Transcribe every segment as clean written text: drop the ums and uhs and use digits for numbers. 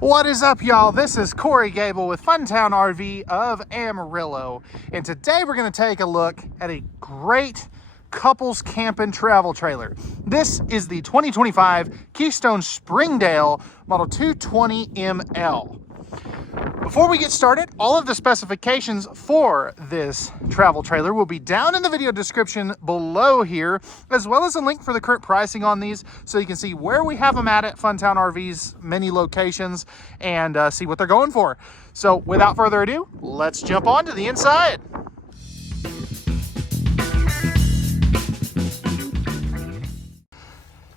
What is up, y'all? This is Cory Gabel with Fun Town RV of Amarillo, and today we're going to take a look at a great couples camping travel trailer. This is the 2025 Keystone Springdale model 220ML. Before we get started, all of the specifications for this travel trailer will be down in the video description below here, as well as a link for the current pricing on these, so you can see where we have them at Fun Town RV's many locations and see what they're going for. So without further ado, let's jump on to the inside.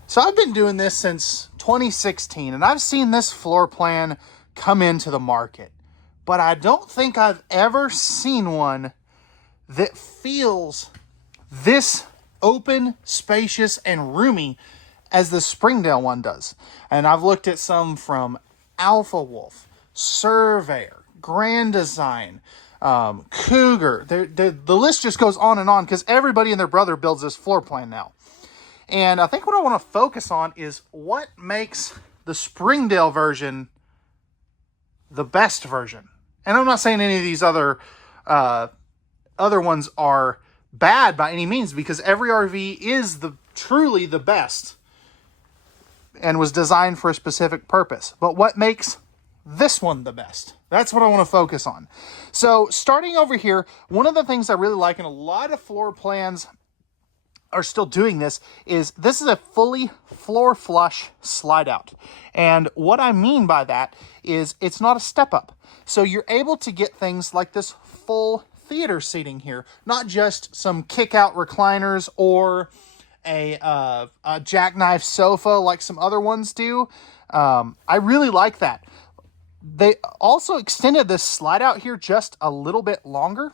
So I've been doing this since 2016, and I've seen this floor plan come into the market, but I don't think I've ever seen one that feels this open, spacious, and roomy as the Springdale one does. And I've looked at some from Alpha Wolf, Surveyor, Grand Design, Cougar. The list just goes on and on because everybody and their brother builds this floor plan now. And I think what I want to focus on is what makes the Springdale version the best version. And I'm not saying any of these other ones are bad by any means, because every RV is truly the best and was designed for a specific purpose. But what makes this one the best? That's what I want to focus on. So starting over here, one of the things I really like, and a lot of floor plans are still doing this is a fully floor flush slide out. And what I mean by that is it's not a step up. So you're able to get things like this full theater seating here, not just some kick out recliners or a jackknife sofa like some other ones do. I really like that. They also extended this slide out here just a little bit longer,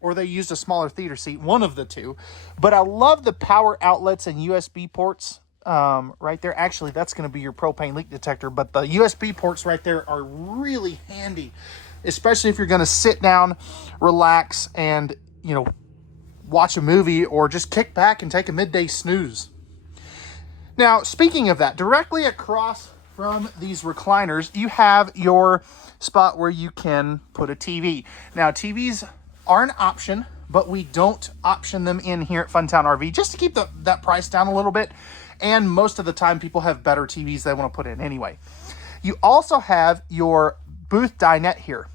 or they used a smaller theater seat, one of the two. But I love the power outlets and USB ports right there. Actually, that's going to be your propane leak detector, but the USB ports right there are really handy, especially if you're going to sit down, relax, and, watch a movie or just kick back and take a midday snooze. Now, speaking of that, directly across from these recliners, you have your spot where you can put a TV. Now, TVs are an option, but we don't option them in here at Fun Town RV just to keep that price down a little bit. And most of the time, people have better TVs they want to put in anyway. You also have your booth dinette here.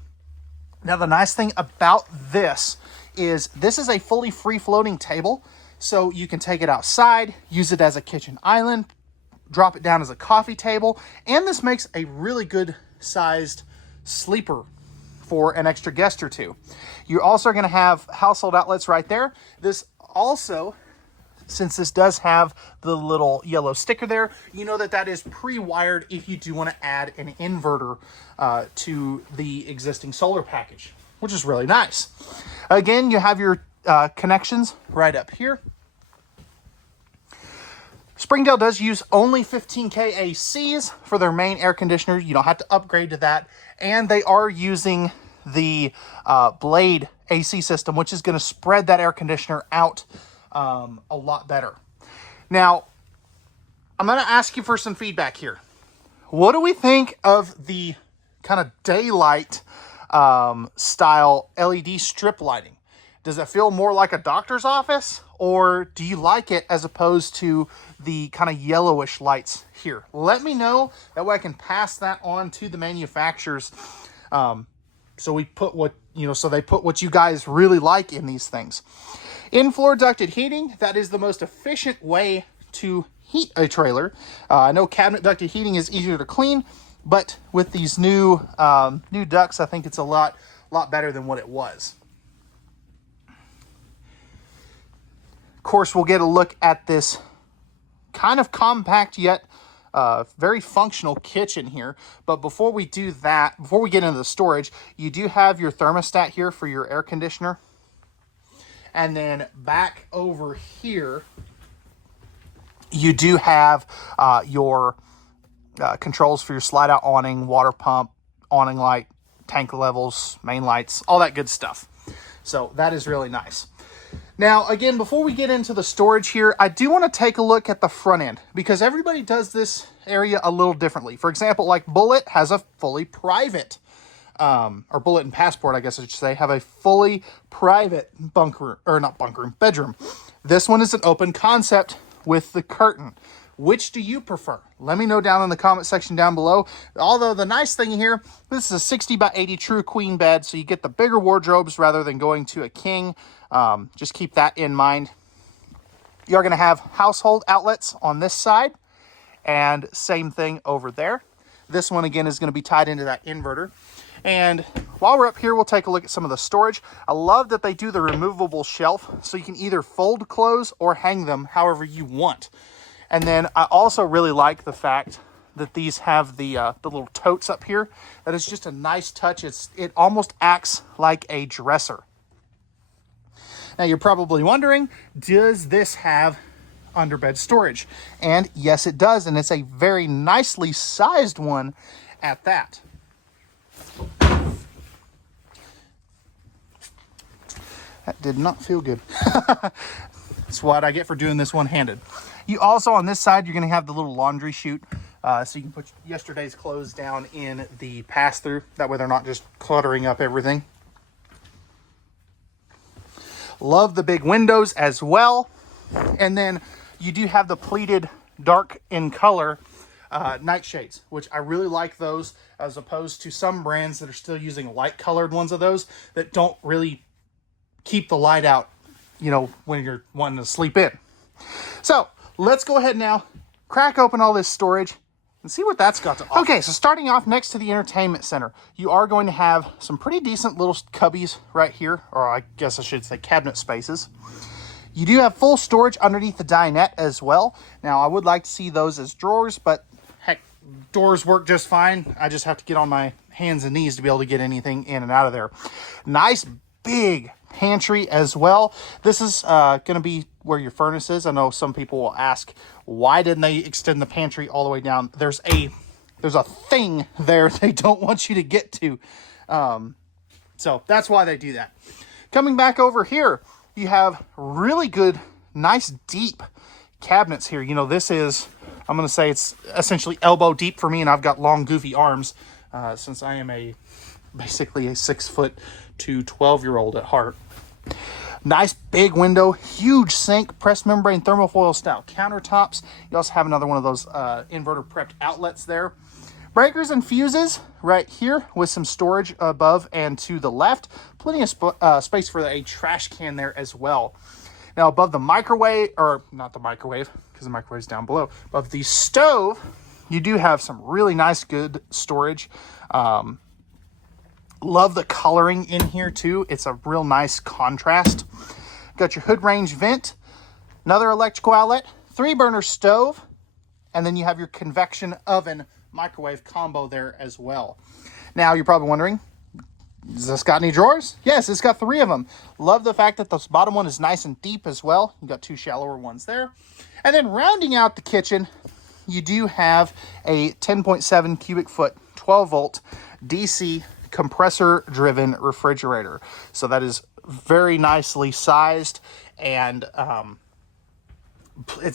Now, the nice thing about this is a fully free-floating table, so you can take it outside, use it as a kitchen island, drop it down as a coffee table, and this makes a really good sized sleeper for an extra guest or two. You're also going to have household outlets right there. This also, since this does have the little yellow sticker there, you know that is pre-wired if you do want to add an inverter to the existing solar package, which is really nice. Again, you have your connections right up here. Springdale does use only 15K ACs for their main air conditioner. You don't have to upgrade to that. And they are using the Blade AC system, which is going to spread that air conditioner out a lot better. Now, I'm going to ask you for some feedback here. What do we think of the kind of daylight style LED strip lighting? Does it feel more like a doctor's office, or do you like it as opposed to the kind of yellowish lights here? Let me know. That way I can pass that on to the manufacturers. So they put what you guys really like in these things. In-floor ducted heating, that is the most efficient way to heat a trailer. I know cabinet ducted heating is easier to clean, but with these new ducts, I think it's a lot better than what it was. Of course, we'll get a look at this kind of compact yet very functional kitchen here. But before we do that, before we get into the storage, you do have your thermostat here for your air conditioner. And then back over here, you do have your controls for your slide out awning, water pump, awning light, tank levels, main lights, all that good stuff. So that is really nice. Now, again, before we get into the storage here, I do want to take a look at the front end because everybody does this area a little differently. For example, like Bullet has a fully private, or Bullet and Passport, I guess I should say, have a fully private bedroom. This one is an open concept with the curtain. Which do you prefer? Let me know down in the comment section down below. Although the nice thing here, this is a 60 by 80 true queen bed, so you get the bigger wardrobes rather than going to a king. Just keep that in mind. You're going to have household outlets on this side, and same thing over there. This one, again, is going to be tied into that inverter. And while we're up here, we'll take a look at some of the storage. I love that they do the removable shelf, so you can either fold clothes or hang them however you want. And then I also really like the fact that these have the little totes up here. That is just a nice touch. It almost acts like a dresser. Now you're probably wondering, does this have underbed storage? And yes, it does. And it's a very nicely sized one at that. That did not feel good. That's what I get for doing this one-handed. You also, on this side, you're going to have the little laundry chute. So you can put yesterday's clothes down in the pass-through. That way they're not just cluttering up everything. Love the big windows as well. And then you do have the pleated dark in color nightshades, which I really like those, as opposed to some brands that are still using light colored ones of those that don't really keep the light out, you know, when you're wanting to sleep in. So let's go ahead now, crack open all this storage and see what that's got to offer. Okay, so starting off next to the entertainment center, you are going to have some pretty decent little cubbies right here, or I guess I should say cabinet spaces. You do have full storage underneath the dinette as well. Now, I would like to see those as drawers, but heck, doors work just fine. I just have to get on my hands and knees to be able to get anything in and out of there. Nice big pantry as well. This is going to be where your furnace is. I know some people will ask, why didn't they extend the pantry all the way down? There's a thing there they don't want you to get to. So that's why they do that. Coming back over here, you have really good, nice, deep cabinets here. You know, this is, I'm going to say it's essentially elbow deep for me, and I've got long, goofy arms since I am basically a 6 foot to 12-year-old at heart. Nice big window, huge sink, pressed membrane thermofoil style countertops. You also have another one of those inverter prepped outlets there. Breakers and fuses right here with some storage above and to the left. Plenty of space for a trash can there as well. Now above the microwave, or not the microwave, because the microwave's down below, above the stove, you do have some really nice, good storage. Love the coloring in here too. It's a real nice contrast. Got your hood range vent, another electrical outlet, 3-burner stove, and then you have your convection oven microwave combo there as well. Now you're probably wondering, has this got any drawers? Yes, it's got 3 of them. Love the fact that this bottom one is nice and deep as well. You got 2 shallower ones there. And then rounding out the kitchen, you do have a 10.7 cubic foot, 12 volt DC compressor driven refrigerator. So that is very nicely sized, and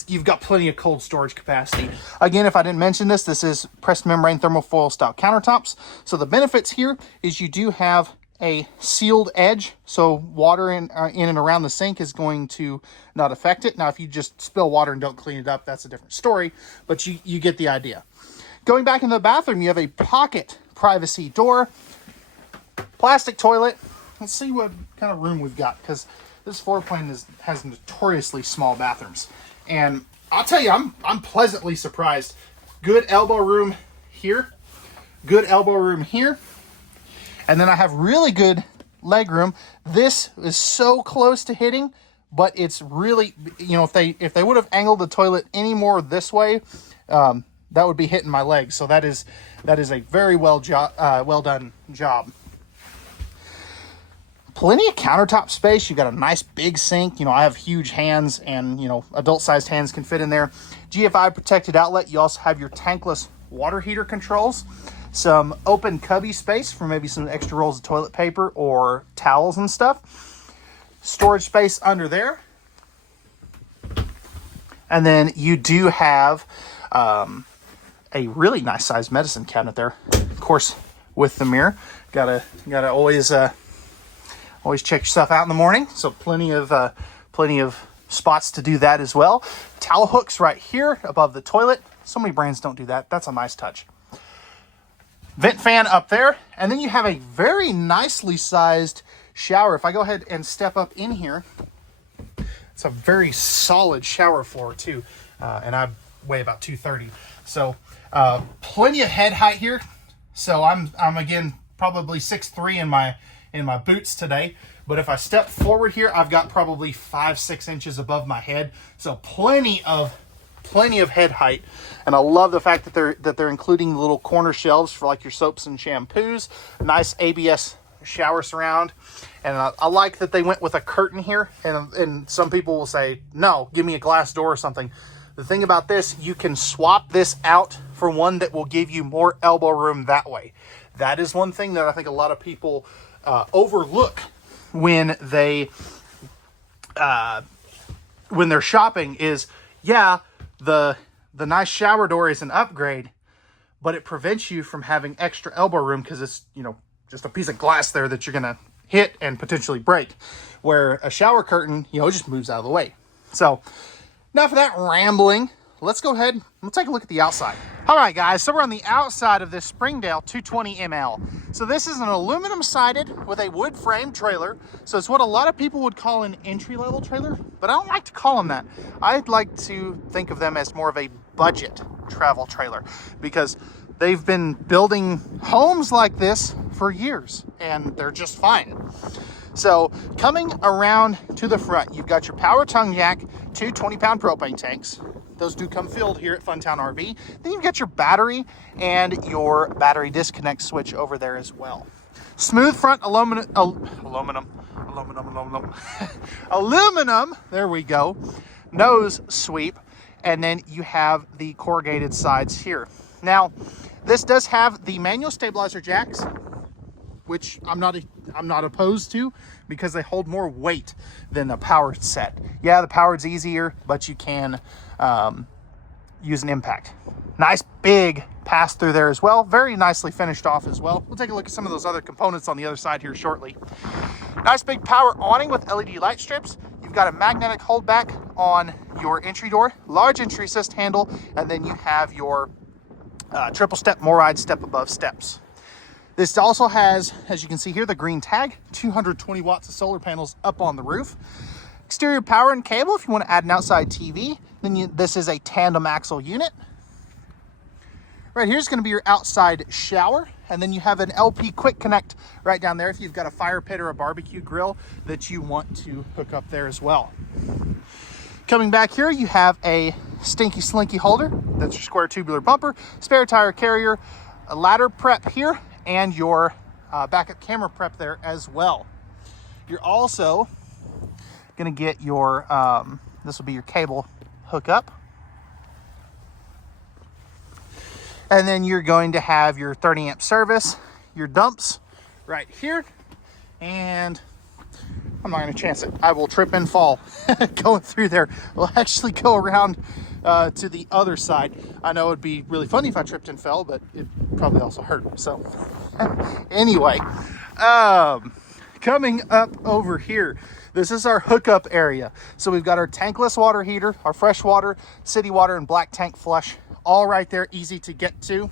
you've got plenty of cold storage capacity. Again, if I didn't mention this, this is pressed membrane thermofoil style countertops. So the benefits here is you do have a sealed edge, so water in and around the sink is going to not affect it. Now, if you just spill water and don't clean it up, that's a different story, but you get the idea. Going back into the bathroom, you have a pocket privacy door, plastic toilet. Let's see what kind of room we've got, because this floor plan has notoriously small bathrooms. And I'll tell you, I'm pleasantly surprised. Good elbow room here, good elbow room here, and then I have really good leg room. This is so close to hitting, but it's really, you know, if they would have angled the toilet any more this way, that would be hitting my legs. So that is a very well done job. Plenty of countertop space. You got a nice big sink. You know, I have huge hands, and, you know, adult-sized hands can fit in there. GFI protected outlet. You also have your tankless water heater controls. Some open cubby space for maybe some extra rolls of toilet paper or towels and stuff. storage space under there. And then you do have a really nice sized medicine cabinet there. Of course, with the mirror, gotta always check yourself out in the morning. So plenty of spots to do that as well. Towel hooks right here above the toilet. So many brands don't do that. That's a nice touch. Vent fan up there, and then you have a very nicely sized shower. If I go ahead and step up in here, it's a very solid shower floor too, and I weigh about 230. So plenty of head height here. So I'm again probably 6'3" in my boots today. But if I step forward here, I've got probably 5-6 inches above my head. So plenty of head height. And I love the fact that they're including little corner shelves for like your soaps and shampoos. Nice ABS shower surround. And I like that they went with a curtain here. And some people will say, no, give me a glass door or something. The thing about this, you can swap this out for one that will give you more elbow room that way. That is one thing that I think a lot of people overlook when they're shopping is, yeah, the nice shower door is an upgrade, but it prevents you from having extra elbow room because it's, just a piece of glass there that you're going to hit and potentially break, where a shower curtain, just moves out of the way. So enough of that rambling. Let's go ahead and we'll take a look at the outside. All right, guys, so we're on the outside of this Springdale 220ML. So this is an aluminum sided with a wood frame trailer. So it's what a lot of people would call an entry-level trailer, but I don't like to call them that. I'd like to think of them as more of a budget travel trailer because they've been building homes like this for years and they're just fine. So coming around to the front, you've got your power tongue jack, 2 20-pound propane tanks. Those do come filled here at Fun Town RV. Then you've got your battery and your battery disconnect switch over there as well. Smooth front aluminum, there we go, nose sweep. And then you have the corrugated sides here. Now, this does have the manual stabilizer jacks, which I'm not opposed to because they hold more weight than a powered set. Yeah, the powered's easier, but you can use an impact. Nice big pass through there as well. Very nicely finished off as well. We'll take a look at some of those other components on the other side here shortly. Nice big power awning with LED light strips. You've got a magnetic holdback on your entry door, large entry assist handle, and then you have your triple step MORryde step above steps. This also has, as you can see here, the green tag, 220 watts of solar panels up on the roof. Exterior power and cable if you want to add an outside TV. Then this is a tandem axle unit. Right here's going to be your outside shower. And then you have an LP quick connect right down there if you've got a fire pit or a barbecue grill that you want to hook up there as well. Coming back here, you have a stinky slinky holder. That's your square tubular bumper, spare tire carrier, a ladder prep here, and your backup camera prep there as well. You're also going to get your, this will be your cable hookup. And then you're going to have your 30 amp service, your dumps right here. And I'm not going to chance it. I will trip and fall going through there. We'll actually go around to the other side. I know it'd be really funny if I tripped and fell, but it probably also hurt. So anyway, coming up over here, this is our hookup area. So we've got our tankless water heater, our fresh water, city water, and black tank flush, all right there, easy to get to.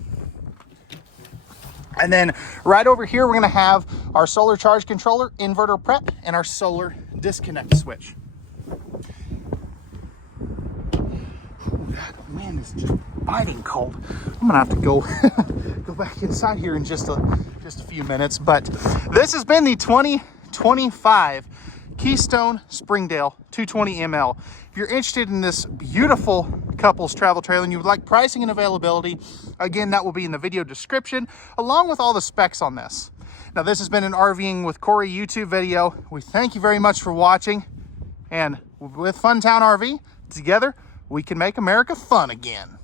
And then right over here, we're gonna have our solar charge controller, inverter prep, and our solar disconnect switch. Ooh, that wind is just biting cold. I'm gonna have to go go back inside here in just a few minutes. But this has been the 2025 Keystone Springdale 220ML. If you're interested in this beautiful couples travel trailer and you would like pricing and availability, again, that will be in the video description along with all the specs on this. Now, this has been an RVing with Cory YouTube video. We thank you very much for watching, and with Fun Town RV, together we can make America fun again.